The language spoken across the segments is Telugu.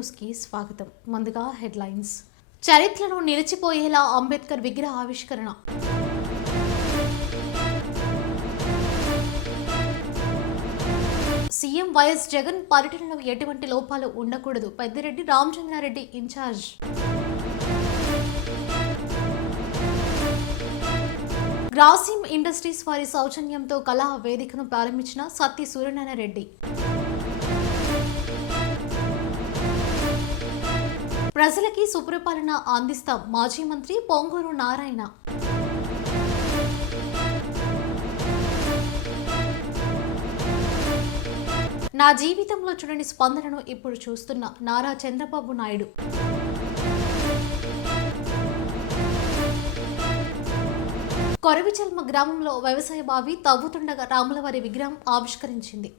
న్యూస్ కి స్వాగతం. ముందుగా హెడ్లైన్స్. చరిత్రలో నిలిచిపోయేలా అంబేద్కర్ విగ్రహ ఆవిష్కరణ. సీఎం వైఎస్ జగన్ పర్యటనలో ఎటువంటి లోపాలు ఉండకూడదు. పెద్దిరెడ్డి రామచంద్రారెడ్డి ఇన్ఛార్జ్. గ్రాసిమ్ ఇండస్ట్రీస్ వారి సౌజన్యంతో కళా వేదికను ప్రారంభించిన సత్తి సూర్యనారాయణ రెడ్డి. ప్రజలకి సుపరిపాలన అందిస్తాం. మాజీ మంత్రి పొంగూరు నారాయణ. నా జీవితంలో చూడని స్పందనను ఇప్పుడు చూస్తున్న నారా చంద్రబాబు నాయుడు. కొరవిచల్మ గ్రామంలో వ్యవసాయ బావి తవ్వుతుండగా రాములవారి విగ్రహం ఆవిష్కరించింది.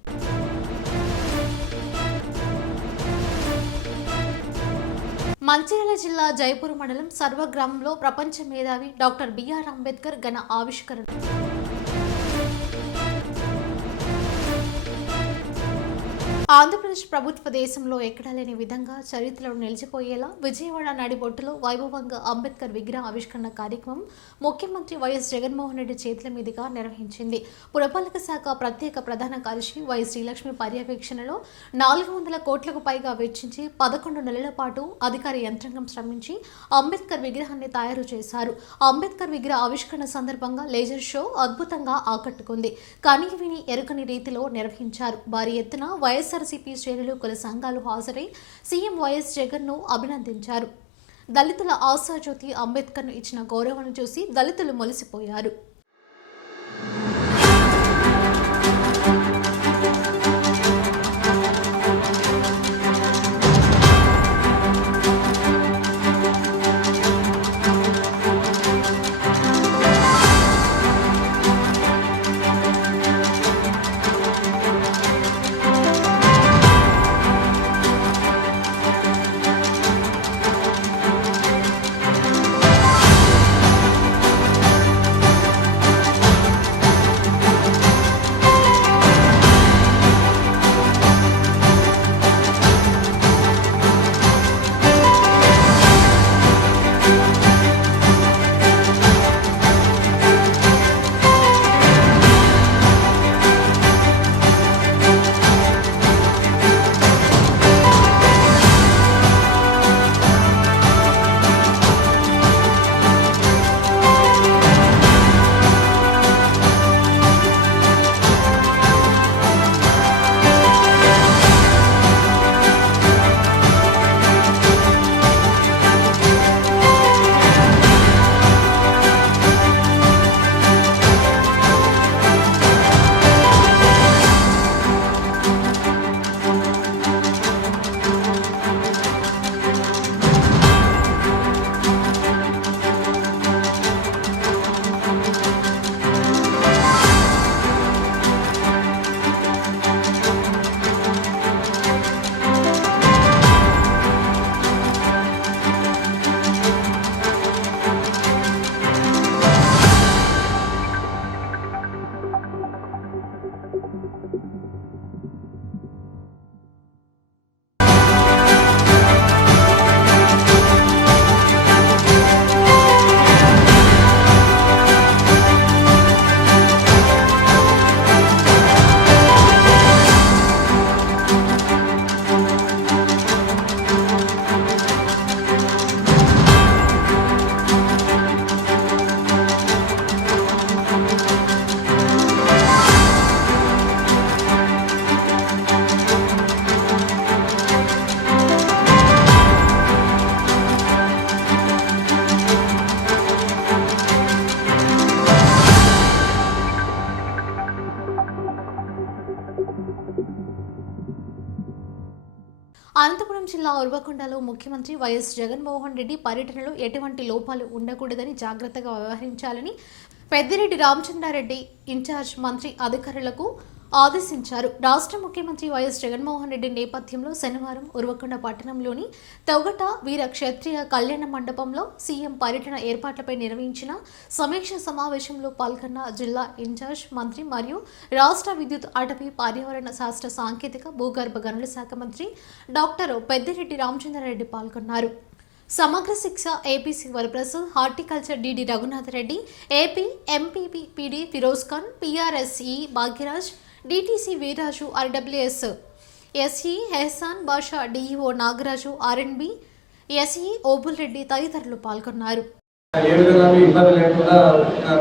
మంచిర్యాల జిల్లా జైపూర్ మండలం సర్వ గ్రామంలో ప్రపంచ మేధావి డాక్టర్ బిఆర్ అంబేద్కర్ ఘన ఆవిష్కరణ. ఆంధ్రప్రదేశ్ ప్రభుత్వ దేశంలో ఎక్కడా లేని విధంగా చరిత్రలో నిలిచిపోయేలా విజయవాడ నడిబొట్టులో వైభవంగా అంబేద్కర్ విగ్రహ ఆవిష్కరణ కార్యక్రమం ముఖ్యమంత్రి వైఎస్ జగన్మోహన్ రెడ్డి చేతుల మీదుగా నిర్వహించింది. పురపాలక శాఖ ప్రత్యేక ప్రధాన కార్యదర్శి వై శ్రీలక్ష్మి పర్యవేక్షణలో 400 కోట్లకు పైగా వెచ్చించి 11 నెలల పాటు అధికార యంత్రాంగం శ్రమించి అంబేద్కర్ విగ్రహాన్ని తయారు చేశారు. అంబేద్కర్ విగ్రహ ఆవిష్కరణ సందర్భంగా లేజర్ షో అద్భుతంగా ఆకట్టుకుంది. కని విని ఎరుకని రీతిలో నిర్వహించారు. భారీ ఎత్తున వైఎస్ఆర్సీపీ శ్రేణులు కుల సంఘాలు హాజరై సీఎం వైఎస్ జగన్ ను అభినందించారు. దళితుల ఆశాజ్యోతి అంబేద్కర్ ను ఇచ్చిన గౌరవాన్ని చూసి దళితులు మొలిసిపోయారు. అనంతపురం జిల్లా ఉర్వకొండలో ముఖ్యమంత్రి వైఎస్ జగన్మోహన్ రెడ్డి పర్యటనలో ఎటువంటి లోపాలు ఉండకూడదని జాగ్రత్తగా వ్యవహరించాలని పెద్దిరెడ్డి రామచంద్రారెడ్డి ఇన్ఛార్జ్ మంత్రి అధికారులకు ఆదేశించారు. రాష్ట్ర ముఖ్యమంత్రి వైఎస్ జగన్మోహన్ రెడ్డి నేపథ్యంలో శనివారం ఉరవకొండ పట్టణంలోని తొగట వీర క్షత్రియ కళ్యాణ మండపంలో సీఎం పర్యటన ఏర్పాట్లపై నిర్వహించిన సమీక్ష సమావేశంలో పాల్గొన్న జిల్లా ఇన్ఛార్జ్ మంత్రి మరియు రాష్ట్ర విద్యుత్, అటవీ, పర్యావరణ, శాస్త్ర సాంకేతిక, భూగర్భ గనుల శాఖ మంత్రి డాక్టర్ పెద్దిరెడ్డి రామచంద్రారెడ్డి పాల్గొన్నారు. Samagra Shiksha APC Varaprasad, horticulture DD Raghunath Reddy, AP MPP PD Firoz Khan, PRSE Bhagyaraj, DTC Veeraju, RWS SE Ehsan Basha, DEO Nagaraju, RNB SE Obul Reddy తదితరులు పాల్గొన్నారు. ఏ విధంగా ఇబ్బంది లేకుండా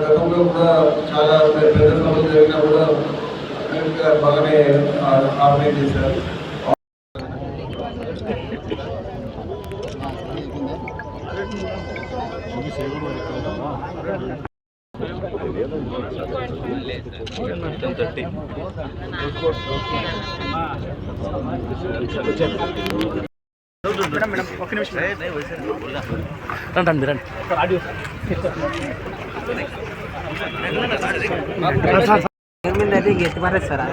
గతంలో కూడా చాలా పెద్ద సభలు జరిగినా కూడా బాగానే ఆర్గనైజ్ చేశారు. సార్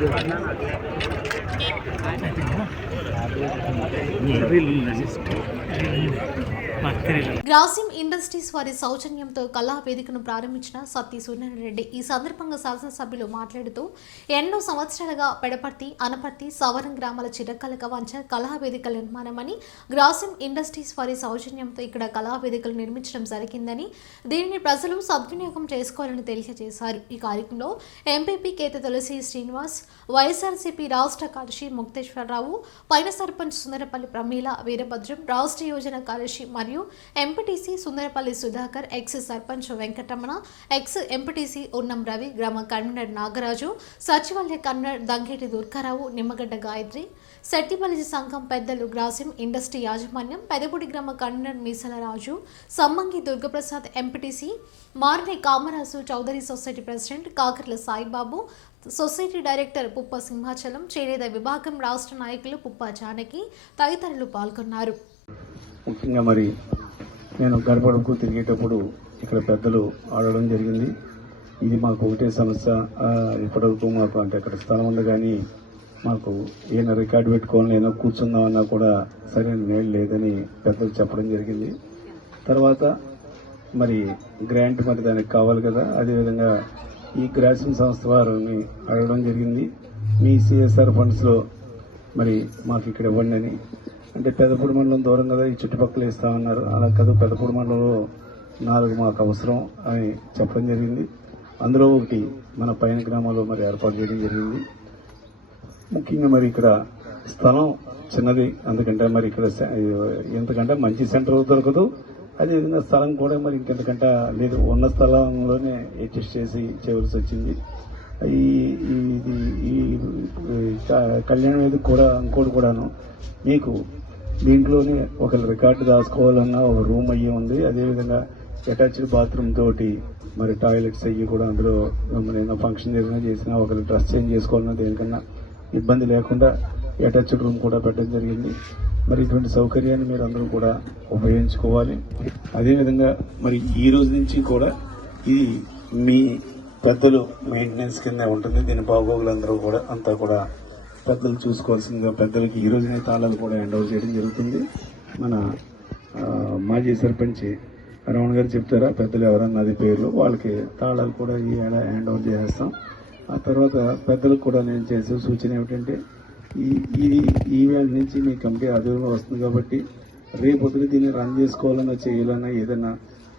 గ్రాసిమ్ ఇండస్ట్రీస్ వారి సౌజన్యంతో కళా వేదికను ప్రారంభించిన సత్తి సూర్యనారాయణ. ఈ సందర్భంగా శాసనసభ్యులు మాట్లాడుతూ ఎన్నో సంవత్సరాలుగా పెడపర్తి, అనపర్తి, సవరం గ్రామాల చిరకలక వంచ కళా వేదికల నిర్మాణమని, గ్రాసిమ్ ఇండస్ట్రీస్ వారి సౌజన్యంతో ఇక్కడ కళా వేదికలు నిర్మించడం జరిగిందని, దీనిని ప్రజలు సద్వినియోగం చేసుకోవాలని తెలియజేశారు. ఈ కార్యక్రమంలో ఎంపీపీ కేత తులసి శ్రీనివాస్, వైఎస్ఆర్సీపీ రాష్ట్ర కార్యదర్శి ముక్తేశ్వరరావు, పైన సర్పంచ్ సుందరపల్లి ప్రమీల వీరభద్రం, రాష్ట్ర యోజన కార్యదర్శి మరియు MPTC Sundarapalli Sudhakar, ex sarpanch Venkataramana, ex MPTC Unnam Ravi, గ్రామ కన్వీనర్ నాగరాజు, సచివాలయ కన్వీనర్ దంగేటి దుర్గారావు, నిమ్మగడ్డ గాయత్రి, శెట్టిపల్లి సంఘం పెద్దలు, గ్రాసిమ్ ఇండస్ట్రీ యాజమాన్యం, పెదపూడి గ్రామ convener Meesala Raju, Sammangi Durgaprasad, MPTC Marni Kamaraju, Chowdary society president Kakarla Saibabu, society director Puppa Simhachalam, చేనేత విభాగం రాష్ట్ర నాయకులు పుప్ప జానకి తదితరులు పాల్గొన్నారు. ముఖ్యంగా మరి నేను గడపడకు తిరిగేటప్పుడు ఇక్కడ పెద్దలు ఆడడం జరిగింది. ఇది మాకు ఒకటే సమస్య, ఇప్పటివరకు మాకు అంటే అక్కడ స్థలం ఉంది కానీ మాకు ఏమైనా రికార్డు పెట్టుకోవాలి, ఏమైనా కూర్చుందామన్నా కూడా సరైన నేడు లేదని పెద్దలు చెప్పడం జరిగింది. తర్వాత మరి గ్రాంట్ మరి దానికి కావాలి కదా, అదేవిధంగా ఈ గ్రాసిమ్ సంస్థ వారిని అడగడం జరిగింది. మీ సిఎస్ఆర్ ఫండ్స్లో మరి మాకు ఇక్కడ ఇవ్వండి అని. అంటే పెదపూడి మండలం దూరం కదా, ఈ చుట్టుపక్కల ఇస్తామన్నారు. అలా కదా, పెదపూడి మండలంలో 4 మాకు అవసరం అని చెప్పడం జరిగింది. అందులో ఒకటి మన పైన గ్రామంలో మరి ఏర్పాటు చేయడం జరిగింది. ముఖ్యంగా మరి ఇక్కడ స్థలం చిన్నది, అందుకంటే మరి ఇక్కడ ఎంతకంటే మంచి సెంటర్ దొరకదు. అదేవిధంగా స్థలం కూడా మరి ఇంకెంతకంటే లేదు, ఉన్న స్థలంలోనే అడ్జస్ట్ చేసి చేయవలసి వచ్చింది. ఈ కళ్యాణ వేదిక కూడా ఇంకోటి కూడాను మీకు దీంట్లోనే ఒక రికార్డు దాచుకోవాలన్నా ఒక రూమ్ అయ్యి ఉంది. అదేవిధంగా అటాచ్డ్ బాత్రూమ్ తోటి మరి టాయిలెట్స్ అయ్యి కూడా అందులో ఏదైనా ఫంక్షన్ జరిగినా చేసినా ఒకరు డ్రెస్ చేంజ్ చేసుకోవాలన్నా దేనికన్నా ఇబ్బంది లేకుండా అటాచ్డ్ రూమ్ కూడా పెట్టడం జరిగింది. మరి ఇటువంటి సౌకర్యాన్ని మీరు అందరూ కూడా ఉపయోగించుకోవాలి. అదేవిధంగా మరి ఈ రోజు నుంచి కూడా ఇది మీ పెద్దలు మెయింటెనెన్స్ కింద ఉంటుంది. దీని బాగోగులందరూ కూడా అంతా కూడా పెద్దలు చూసుకోవాల్సిందిగా పెద్దలకి ఈ రోజునే తాళాలు కూడా హ్యాండ్ ఓవర్ చేయడం జరుగుతుంది. మన మాజీ సర్పంచ్ రమణ గారు చెప్తారా, పెద్దలు ఎవరన్నా అది పేర్లు, వాళ్ళకి తాళాలు కూడా ఈ హ్యాండ్ ఓవర్ చేసేస్తాం. ఆ తర్వాత పెద్దలకు కూడా నేను చేసే సూచన ఏమిటంటే, ఇది ఈవేళ నుంచి మీ కమిటీ ఆధ్వర్యంలో వస్తుంది కాబట్టి రేపొద్దున దీన్ని రన్ చేసుకోవాలన్నా చేయాలన్నా ఏదైనా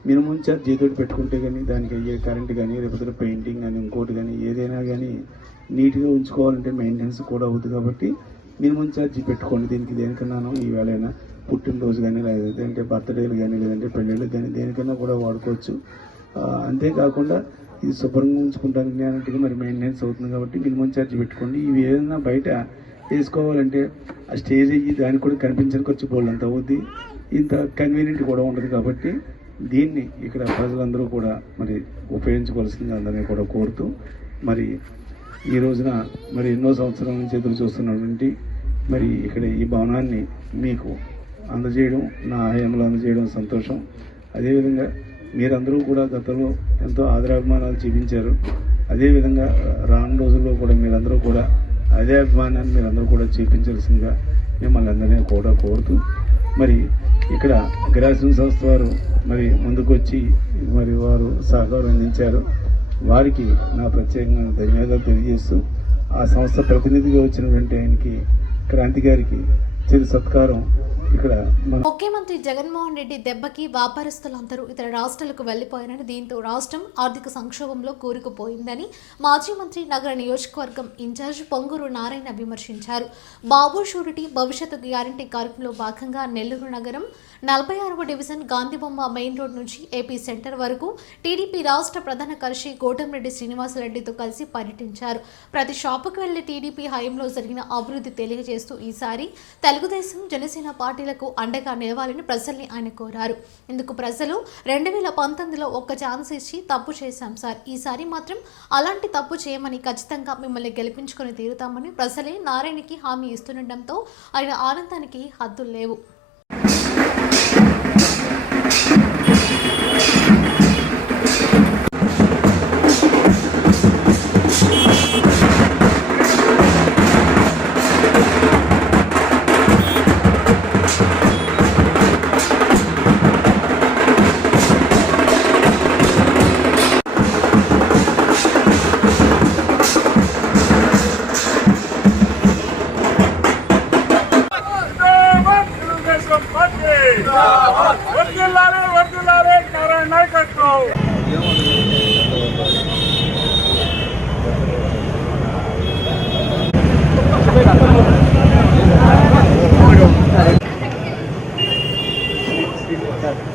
మినిమం ఛార్జ్ చేతోటి పెట్టుకుంటే కానీ దానికి అయ్యే కరెంట్ కానీ రేపొద్దున పెయింటింగ్ కానీ ఇంకోటి కానీ ఏదైనా కానీ నీట్గా ఉంచుకోవాలంటే మెయింటెనెన్స్ కూడా అవుతుంది. కాబట్టి మినిమం ఛార్జ్ పెట్టుకోండి. దీనికి దేనికన్నాను ఈవేళైనా పుట్టినరోజు కానీ లేదంటే బర్త్డేలు కానీ లేదంటే పెళ్ళిళ్ళకి కానీ దేనికన్నా కూడా వాడుకోవచ్చు. అంతేకాకుండా ఇది శుభ్రంగా ఉంచుకుంటానికి జ్ఞానంగా మరి మెయింటెనెన్స్ అవుతుంది కాబట్టి మినిమం ఛార్జ్ పెట్టుకోండి. ఇవి ఏదైనా బయట వేసుకోవాలంటే ఆ స్టేజ్ అయ్యి దానికి కూడా కనిపించని ఖర్చు బోల్డ్ అంత అవుద్ది, ఇంత కన్వీనియంట్ కూడా ఉండదు. కాబట్టి దీన్ని ఇక్కడ ప్రజలందరూ కూడా మరి ఉపయోగించుకోవాల్సింది అందరినీ కూడా కోరుతూ మరి ఈ రోజున మరి ఎన్నో సంవత్సరాల నుంచి ఎదురు చూస్తున్నటువంటి మరి ఇక్కడ ఈ భవనాన్ని మీకు అందజేయడం, నా హయాంలో అందజేయడం సంతోషం. అదేవిధంగా మీరందరూ కూడా గతంలో ఎంతో ఆదరాభిమానాలు చూపించారు. అదేవిధంగా రాను రోజుల్లో కూడా మీరందరూ కూడా అదే అభిమానాన్ని మీరందరూ కూడా చూపించాల్సిందిగా మిమ్మల్ని అందరినీ కూడా కోరుతూ, మరి ఇక్కడ గ్రాసిం సంస్థ వారు మరి ముందుకొచ్చి మరి వారు సహకారం అందించారు. వారికి నా ప్రత్యేకంగా ధన్యవాదాలు తెలియజేస్తూ, ఆ సంస్థ ప్రతినిధిగా వచ్చినటువంటి ఆయనకి క్రాంతి గారికి చిరు సత్కారం ఇక్కడ ముఖ్యమంత్రి జగన్మోహన్ రెడ్డి దెబ్బకి వ్యాపారస్తులందరూ ఇతర రాష్ట్రాలకు వెళ్లిపోయారని, దీంతో రాష్ట్రం ఆర్థిక సంక్షోభంలో కూరుకుపోయిందని మాజీ మంత్రి నగర నియోజకవర్గం ఇన్ఛార్జ్ పొంగూరు నారాయణ విమర్శించారు. బాబు షూరిటీ భవిష్యత్తు గ్యారంటీ కార్యక్రమంలో భాగంగా నెల్లూరు నగరం 46వ డివిజన్ గాంధీబొమ్మ మెయిన్ రోడ్ నుంచి ఏపీ సెంటర్ వరకు టీడీపీ రాష్ట్ర ప్రధాన కార్యదర్శి కోటంరెడ్డి శ్రీనివాసరెడ్డితో కలిసి పర్యటించారు. ప్రతి షాపుకు వెళ్లి టీడీపీ హయాంలో జరిగిన అభివృద్ధి తెలియజేస్తూ ఈసారి తెలుగుదేశం జనసేన పార్టీలకు అండగా నిలవాలని ప్రజల్ని ఆయన కోరారు. ఇందుకు ప్రజలు 2019లో ఒక్క ఛాన్స్ ఇచ్చి తప్పు చేశాం సార్, ఈసారి మాత్రం అలాంటి తప్పు చేయమని, ఖచ్చితంగా మిమ్మల్ని గెలిపించుకొని తీరుతామని ప్రజలే నారాయణకి హామీ ఇస్తుండటంతో ఆయన ఆనందానికి హద్దులు లేవు.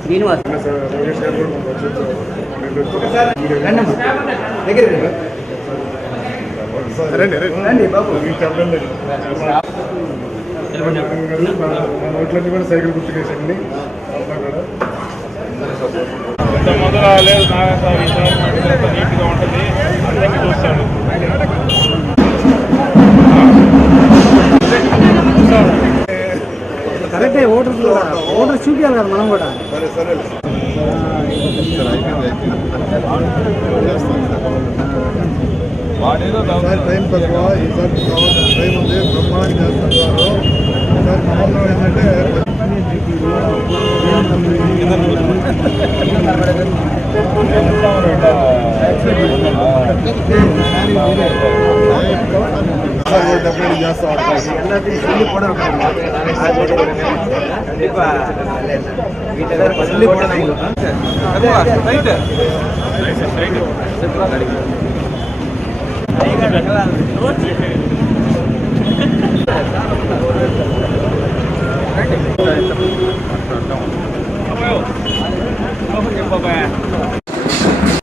శ్రీనివాస్ రండి బాబు, ఓట్లన్నీ కూడా సైకిల్ గుర్తుకేసండి. మొదలు లేదు నీట్గా ఉంటుంది, అందరికీ చూస్తాడు. కరెక్టే, ఓటర్ చూపించాలి కదా మనం కూడా. సరే సరే టైం తక్కువ, ఈసారి టైం ఉంది, బ్రహ్మాండంగా చేస్తున్నారు. మామూలు ఏంటంటే డెఫినెట్లీ చేస్తాం.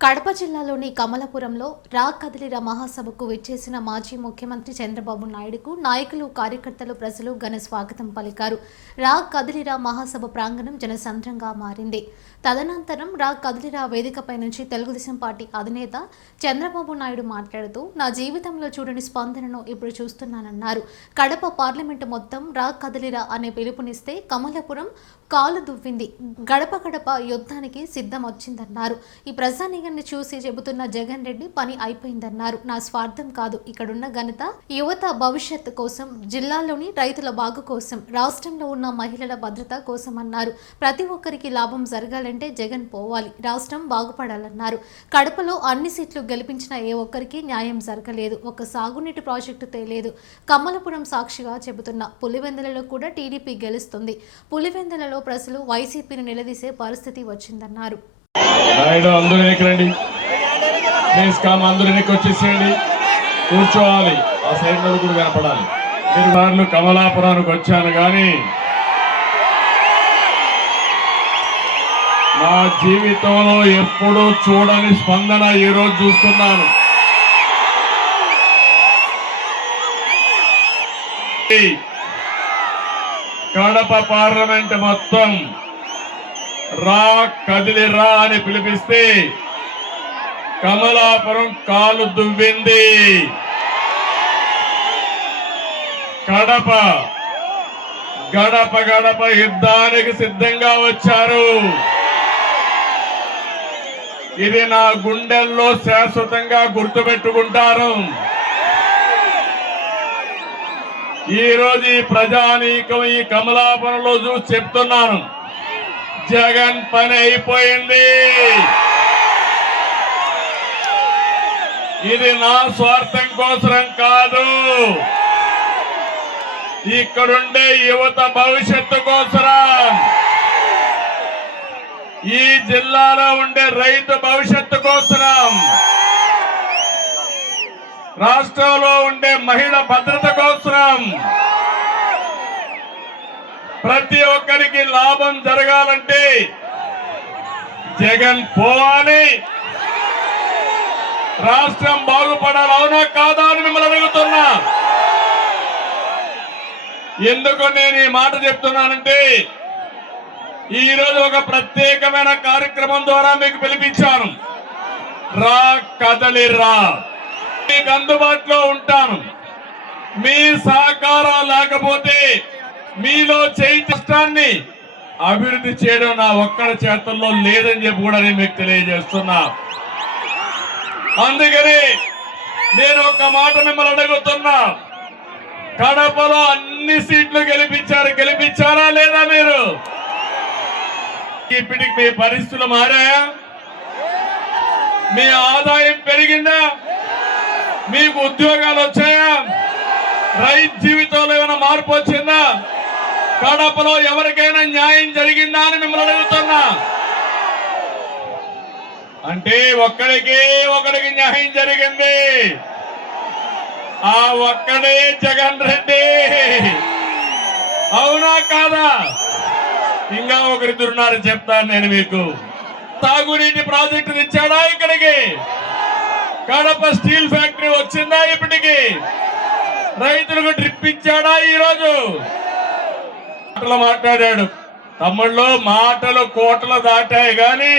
కడప జిల్లాలోని కమలాపురంలో రా కదిలిరా మహాసభకు విచ్చేసిన మాజీ ముఖ్యమంత్రి చంద్రబాబు నాయుడుకు నాయకులు, కార్యకర్తలు, ప్రజలు ఘన స్వాగతం పలికారు. రా కదిలిరా మహాసభ ప్రాంగణం జనసంద్రంగా మారింది. తదనంతరం రా కదిలిరా వేదికపై నుంచి తెలుగుదేశం పార్టీ అధినేత చంద్రబాబు నాయుడు మాట్లాడుతూ, నా జీవితంలో చూడని స్పందనను ఇప్పుడు చూస్తున్నానన్నారు. కడప పార్లమెంటు మొత్తం రా కదిలిరా అనే పిలుపునిస్తే కమలాపురం కాలు దువ్వింది. గడప గడప యుద్ధానికి సిద్ధం వచ్చిందన్నారు. ఈ ప్రజానీయాన్ని చూసి చెబుతున్న జగన్ రెడ్డి పని అయిపోయిందన్నారు. నా స్వార్థం కాదు, ఇక్కడున్న ఘనత యువత భవిష్యత్తు కోసం, జిల్లాలోని రైతుల బాగు కోసం, రాష్ట్రంలో ఉన్న మహిళల భద్రత కోసం అన్నారు. ప్రతి ఒక్కరికి లాభం జరగాలంటే జగన్ పోవాలి, రాష్ట్రం బాగుపడాలన్నారు. కడపలో అన్ని సీట్లు గెలిపించిన ఏ ఒక్కరికి న్యాయం జరగలేదు, ఒక సాగునీటి ప్రాజెక్టు తేలేదు. కమలాపురం సాక్షిగా చెబుతున్న పులివెందులలో కూడా టీడీపీ గెలుస్తుంది. పులివెందులలో ప్రజలు వైసీపీని నిలదీసే పరిస్థితి వచ్చిందన్నారు. కూర్చోవాలి, ఆ సైడ్ లో కూడా కనపడాలి. మీరు సార్లు కమలాపురానికి వచ్చాను కానీ నా జీవితంలో ఎప్పుడూ చూడని స్పందన ఈరోజు చూస్తున్నాను. కడప పార్లమెంట్ మొత్తం రా కదిలి రా అని పిలిపిస్తే కమలాపురం కాలు దువ్వింది. కడప గడప గడప యుద్ధానికి సిద్ధంగా వచ్చారు. ఇది నా గుండెల్లో శాశ్వతంగా గుర్తుపెట్టుకుంటారు. ఈ రోజు ఈ ప్రజానీకం ఈ కమలాపురంలో చూసి చెప్తున్నాను, జగన్ పని అయిపోయింది. ఇది నా స్వార్థం కోసరం కాదు, ఇక్కడుండే యువత భవిష్యత్తు కోసరం, ఈ జిల్లాలో ఉండే రైతు భవిష్యత్తు కోసరం, రాష్ట్రంలో ఉండే మహిళ భద్రత కోసరం, ప్రతి ఒక్కరికి లాభం జరగాలంటే జగన్ పోవాలి, రాష్ట్రం బాగుపడాలి. అవునా కాదా అని మిమ్మల్ని అడుగుతున్నా. ఎందుకు నేను ఈ మాట చెప్తున్నానంటే, ఈ రోజు ఒక ప్రత్యేకమైన కార్యక్రమం ద్వారా మీకు పిలిపించాను. రా కదలి రా, మీకు అందుబాటులో ఉంటాను. మీ సహకారం లేకపోతే మీలో చైతన్యాన్ని అభివృద్ధి చేయడం నా ఒక్కడి చేతుల్లో లేదని చెప్పి కూడా నేను మీకు తెలియజేస్తున్నా. అందుకని నేను ఒక్క మాట మిమ్మల్ని అడుగుతున్నా, కడపలో అన్ని సీట్లు గెలిపించారా లేదా? మీరు ఇప్పటికి మీ పరిస్థితులు మారాయా? మీ ఆదాయం పెరిగిందా? మీకు ఉద్యోగాలు వచ్చాయా? రైతు జీవితంలో ఏమైనా మార్పు వచ్చిందా? కడపలో ఎవరికైనా న్యాయం జరిగిందా అని మిమ్మల్ని అడుగుతున్నా. అంటే ఒకడికి న్యాయం జరిగింది. ఆ ఒక్కడే జగన్ రెడ్డి. అవునా కాదా? ఇంకా ఒకరిద్దరున్నారు, చెప్తాను నేను మీకు. తాగునీటి ప్రాజెక్టు తెచ్చాడా ఇక్కడికి? కడప స్టీల్ ఫ్యాక్టరీ వచ్చిందా ఇప్పటికి? రైతులకు డ్రిప్ ఇచ్చాడా? ఈరోజు మాట్లాడాడు తమ్ముళ్ళు, మాటలు కోటలు దాటాయి గాని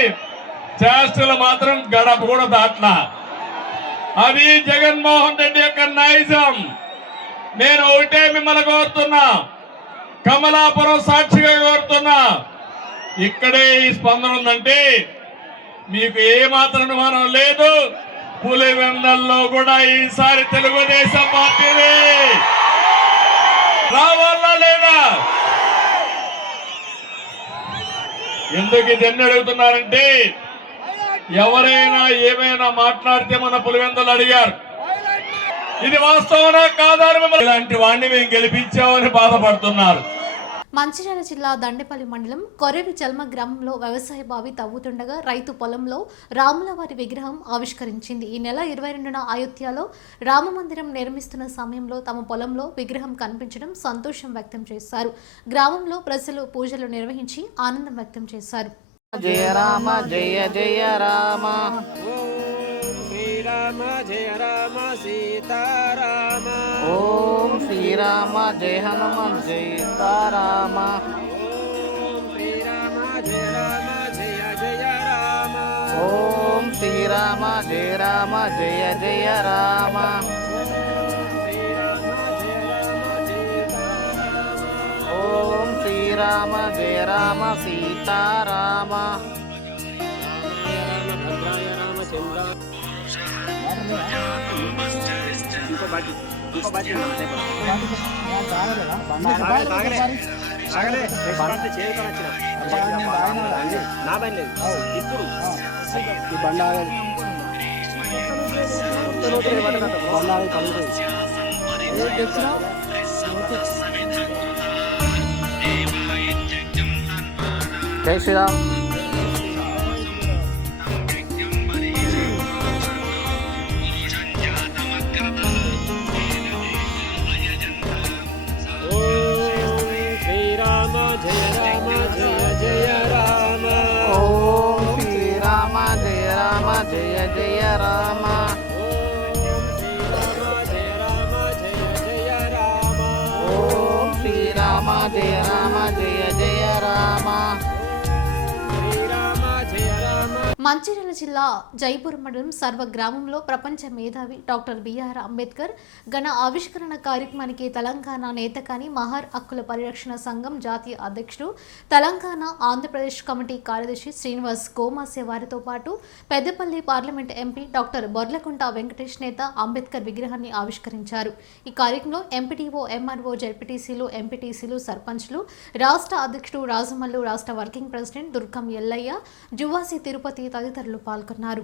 చేష్టలు మాత్రం గడప కూడా దాట్లా. అది జగన్మోహన్ రెడ్డి యొక్క నైజం. నేను ఒకటే మిమ్మల్ని కోరుతున్నా, కమలాపురం సాక్షిగా కోరుతున్నా, ఇక్కడే ఈ స్పందన ఉందంటే మీకు ఏ మాత్రం అనుమానం లేదు. పులివెందల్లో కూడా ఈసారి తెలుగుదేశం పార్టీని రావాలా లేదా? ఎందుకు ఇది ఎన్ని అడుగుతున్నారంటే, ఎవరైనా ఏమైనా మాట్లాడితే మన పులివెందులు అడిగారు, ఇది వాస్తవనా కాదా? ఇలాంటి వాడిని మేము గెలిపించామని బాధపడుతున్నారు. మంచిర్యాల జిల్లా దండేపల్లి మండలం కొరెవి చల్మ గ్రామంలో వ్యవసాయ బావి తవ్వుతుండగా రైతు పొలంలో రాములవారి విగ్రహం ఆవిష్కరించింది. ఈ నెల 22న అయోధ్యలో రామమందిరం నిర్మిస్తున్న సమయంలో తమ పొలంలో విగ్రహం కనిపించడం సంతోషం వ్యక్తం చేశారు. గ్రామంలో ప్రజలు పూజలు నిర్వహించి ఆనందం వ్యక్తం చేశారు. జయ రామ జయ జయ రామ, శ్రీరామ జయ రామ సీతారామ, ఓం శ్రీరామ జయ హనుమాన్ సీతారామ, ఓం శ్రీరామ జయ రామ జయ జయ రామ, ఓం శ్రీరామ జయ రామ జయ జయ రామ, ఓం శ్రీరామ జయ రామ సీతారామ. భద్రాయ రామచంద్ర. జై శ్రీరామ్. జయ జయ రామ, ఓం శ్రీరామ జయ రామ జయ జయ రామ, మంచిర్యాల జిల్లా జైపూర్ మండలం సర్వ గ్రామంలో ప్రపంచ మేధావి డాక్టర్ బిఆర్ అంబేద్కర్ ఘన ఆవిష్కరణ కార్యక్రమానికి తెలంగాణ నేతకాని మహార్ హక్కుల పరిరక్షణ సంఘం జాతీయ అధ్యక్షుడు తెలంగాణ ఆంధ్రప్రదేశ్ కమిటీ కార్యదర్శి శ్రీనివాస్ గోమాసే వారితో పాటు Peddapalli parliament MP doctor Borlakunta Venkatesh నేత అంబేద్కర్ విగ్రహాన్ని ఆవిష్కరించారు. ఈ కార్యక్రమంలో ఎంపీడీఓ, ఎంఆర్ఓ, జెడ్పీటీసీలు, ఎంపీటీసీలు, సర్పంచ్లు, రాష్ట్ర అధ్యక్షుడు రాజమల్లు, రాష్ట్ర వర్కింగ్ ప్రెసిడెంట్ దుర్గం ఎల్లయ్య, జువాసి తిరుపతి తదితరులు పాల్గొన్నారు.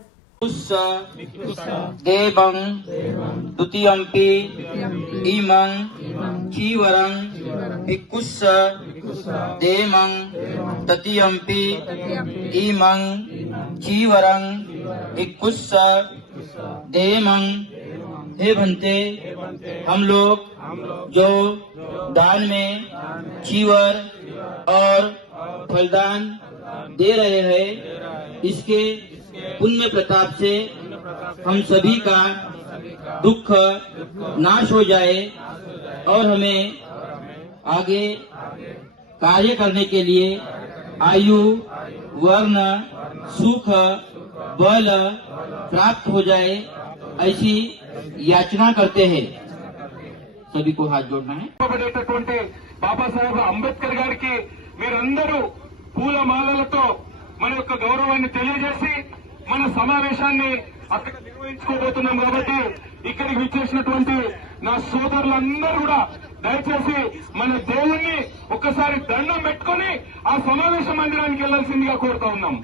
దేవం ద్వితీయంపి ఈమం చీవరం భిక్కుస్స దేమం తృతీయంపి ఈమం చీవరం भिक्खुस्स देमं हे भंते। हम लोग जो दान में चीवर और फलदान दे रहे हैं, इसके पुण्य प्रताप से हम सभी का दुख नाश हो जाए और हमें आगे कार्य करने के लिए आयु, वर्ण, सुख, बल प्राप्त हो जाए, ऐसी याचना करते हैं। सभी को हाथ जोड़ना है। బాబాసాహెబ్ అంబేద్కర్ గారికి మీరందరూ పూలమాలలతో మన యొక్క గౌరవాన్ని తెలియజేసి మన సమావేశాన్ని అక్కడ నిర్వహించుకోబోతున్నాం. కాబట్టి ఇక్కడికి విచ్చేసినటువంటి నా సోదరులందరూ కూడా దయచేసి మన దేవుణ్ణి ఒక్కసారి దండం పెట్టుకుని ఆ సమావేశ మందిరానికి వెళ్లాల్సిందిగా కోరుతా ఉన్నాం.